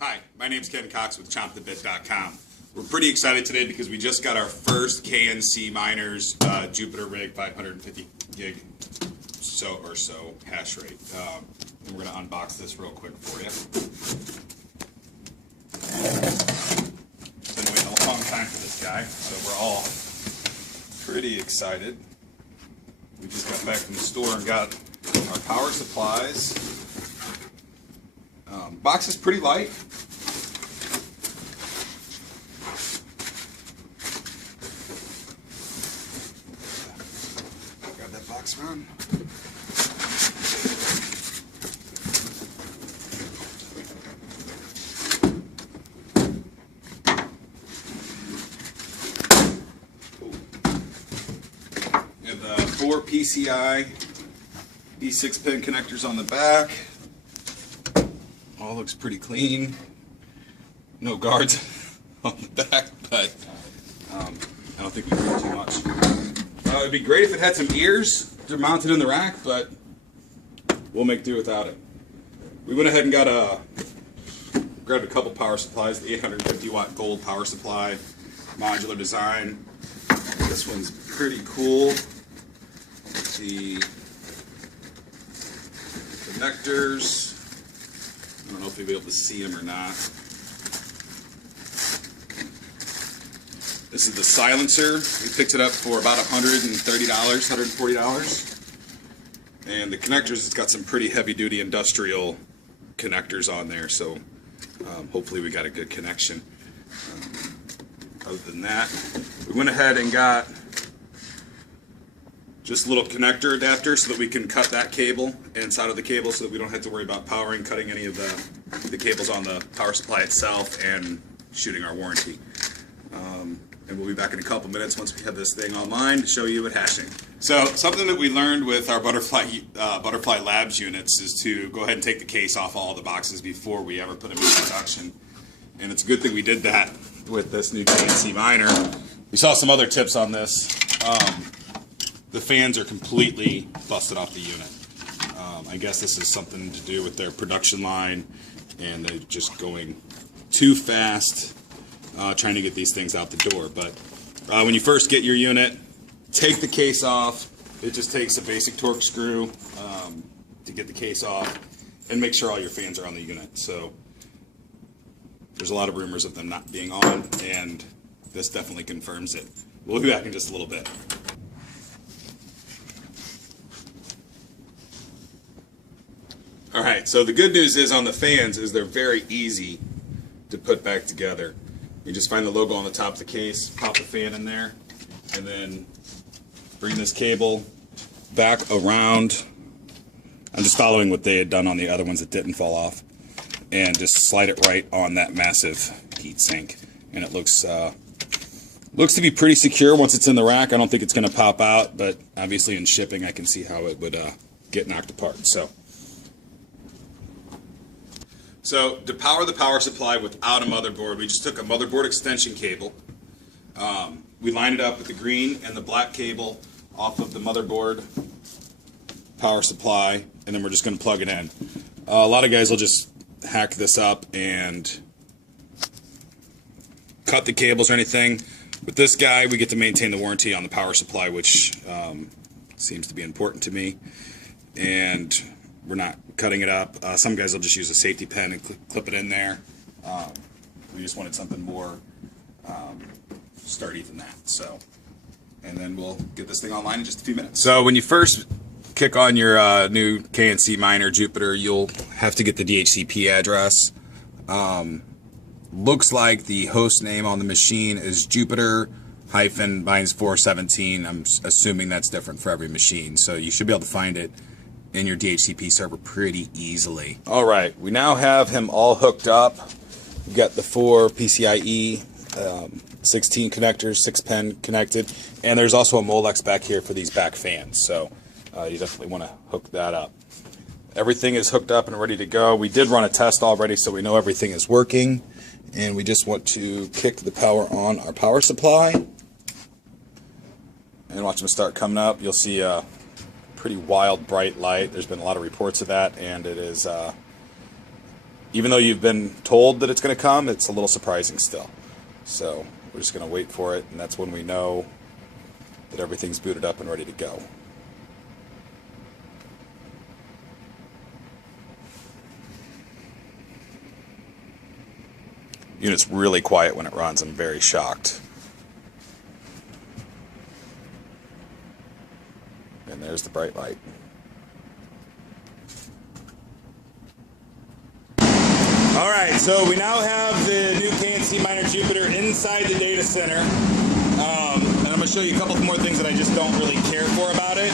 Hi, my name's Ken Cox with ChopTheBit.com. We're pretty excited today because we just got our first KNC miners Jupiter rig 550 gig or so hash rate. And we're going to unbox this real quick for you. Been waiting a long time for this guy, so we're all pretty excited. We just got back from the store and got our power supplies. Box is pretty light. Grab that box around. We have the 4 PCI E6 pin connectors on the back. All looks pretty clean. No guards on the back, but I don't think we do too much. It'd be great if it had some ears. They're mounted in the rack, but we'll make do without it. We went ahead and grabbed a couple power supplies. The 850 watt gold power supply, modular design. This one's pretty cool. The connectors. I don't know if you'll be able to see them or not. This is the silencer. We picked it up for about $130, $140. And the connectors, it's got some pretty heavy-duty industrial connectors on there, so hopefully we got a good connection. Other than that, we went ahead and got just a little connector adapter so that we can cut that cable inside of the cable so that we don't have to worry about cutting any of the cables on the power supply itself and shooting our warranty. And we'll be back in a couple minutes once we have this thing online to show you what hashing. So something that we learned with our Butterfly Labs units is to go ahead and take the case off all the boxes before we ever put them in production. And it's a good thing we did that with this new KNC miner. We saw some other tips on this. The fans are completely busted off the unit. I guess this is something to do with their production line and they're just going too fast trying to get these things out the door. But when you first get your unit, take the case off. It just takes a basic torque screw to get the case off and make sure all your fans are on the unit. So there's a lot of rumors of them not being on, and this definitely confirms it. We'll be back in just a little bit. Alright, so the good news is on the fans is they're very easy to put back together. You just find the logo on the top of the case, pop the fan in there, and then bring this cable back around. I'm just following what they had done on the other ones that didn't fall off, and just slide it right on that massive heat sink. And it looks to be pretty secure once it's in the rack. I don't think it's going to pop out, but obviously in shipping I can see how it would get knocked apart. So to power the power supply without a motherboard, we just took a motherboard extension cable. We lined it up with the green and the black cable off of the motherboard power supply, and then we're just going to plug it in. A lot of guys will just hack this up and cut the cables or anything. With this guy, we get to maintain the warranty on the power supply, which seems to be important to me. And we're not cutting it up. Some guys will just use a safety pin and clip it in there. We just wanted something more sturdy than that. So, and then we'll get this thing online in just a few minutes. So when you first kick on your new KNC miner Jupiter, you'll have to get the DHCP address. Looks like the host name on the machine is Jupiter -mine's 417. I'm assuming that's different for every machine. So you should be able to find it in your DHCP server pretty easily. All right, we now have him all hooked up. We've got the 4 PCIe 16 connectors, 6-pin connected, and there's also a Molex back here for these back fans, so you definitely want to hook that up. Everything is hooked up and ready to go. We did run a test already, so we know everything is working, and we just want to kick the power on our power supply and watch them start coming up. You'll see a pretty wild bright light. There's been a lot of reports of that, and it is even though you've been told that it's going to come, it's a little surprising still. So we're just going to wait for it, and that's when we know that everything's booted up and ready to go. Unit's really quiet when it runs. I'm very shocked. And there's the bright light. Alright, so we now have the new KNC Miner Jupipter inside the data center. And I'm going to show you a couple more things that I just don't really care for about it.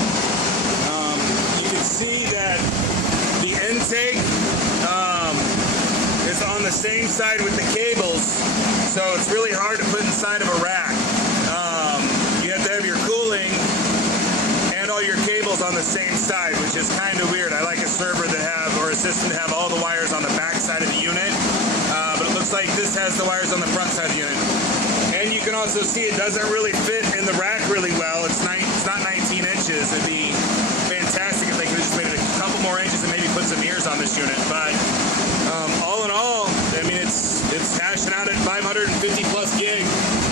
You can see that the intake is on the same side with the cables, so it's really hard to put inside of a rack. You have to have your cooling and all your cables on the same side, which is kind of weird. I like a server that have, or a system to have all the wires on the back side of the unit, but it looks like this has the wires on the front side of the unit. And you can also see it doesn't really fit in the rack really well. It's not 19 inches. It'd be fantastic if they could have just made it a couple more inches and maybe put some ears on this unit. But all in all, I mean, it's hashing out at 550 plus gig.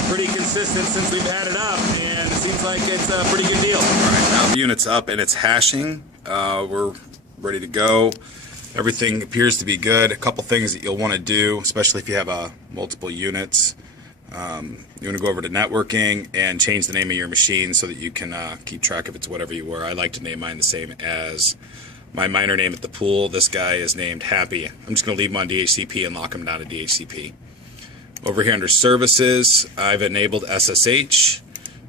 Pretty consistent since we've had it up, and it seems like it's a pretty good deal. All right, now the unit's up and it's hashing. We're ready to go. Everything appears to be good. A couple things that you'll want to do, especially if you have multiple units. You want to go over to networking and change the name of your machine so that you can keep track of it to whatever you were. I like to name mine the same as my miner name at the pool. This guy is named Happy. I'm just going to leave him on DHCP and lock him down to DHCP. Over here under services, I've enabled SSH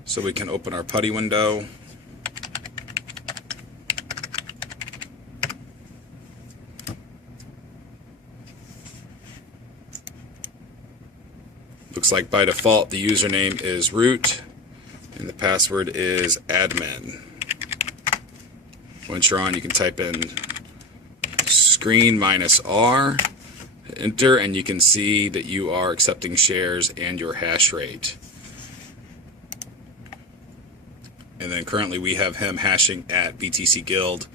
so we can open our PuTTY window. Looks like by default the username is root and the password is admin. Once you're on, you can type in screen -R, enter, and you can see that you are accepting shares and your hash rate. And then currently we have him hashing at BTC Guild.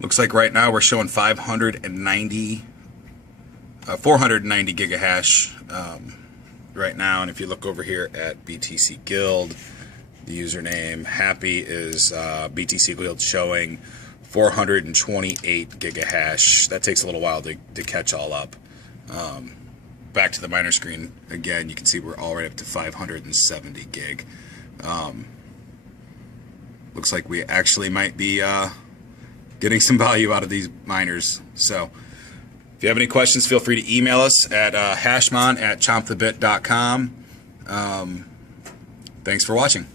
Looks like right now we're showing 490 gigahash right now, and if you look over here at BTC Guild, the username Happy is BTC Guild showing 428 gigahash. That takes a little while to catch all up. Back to the miner screen again, you can see we're all right up to 570 gig. Looks like we actually might be getting some value out of these miners. So if you have any questions, feel free to email us at hashmon@chompthebit.com. Thanks for watching.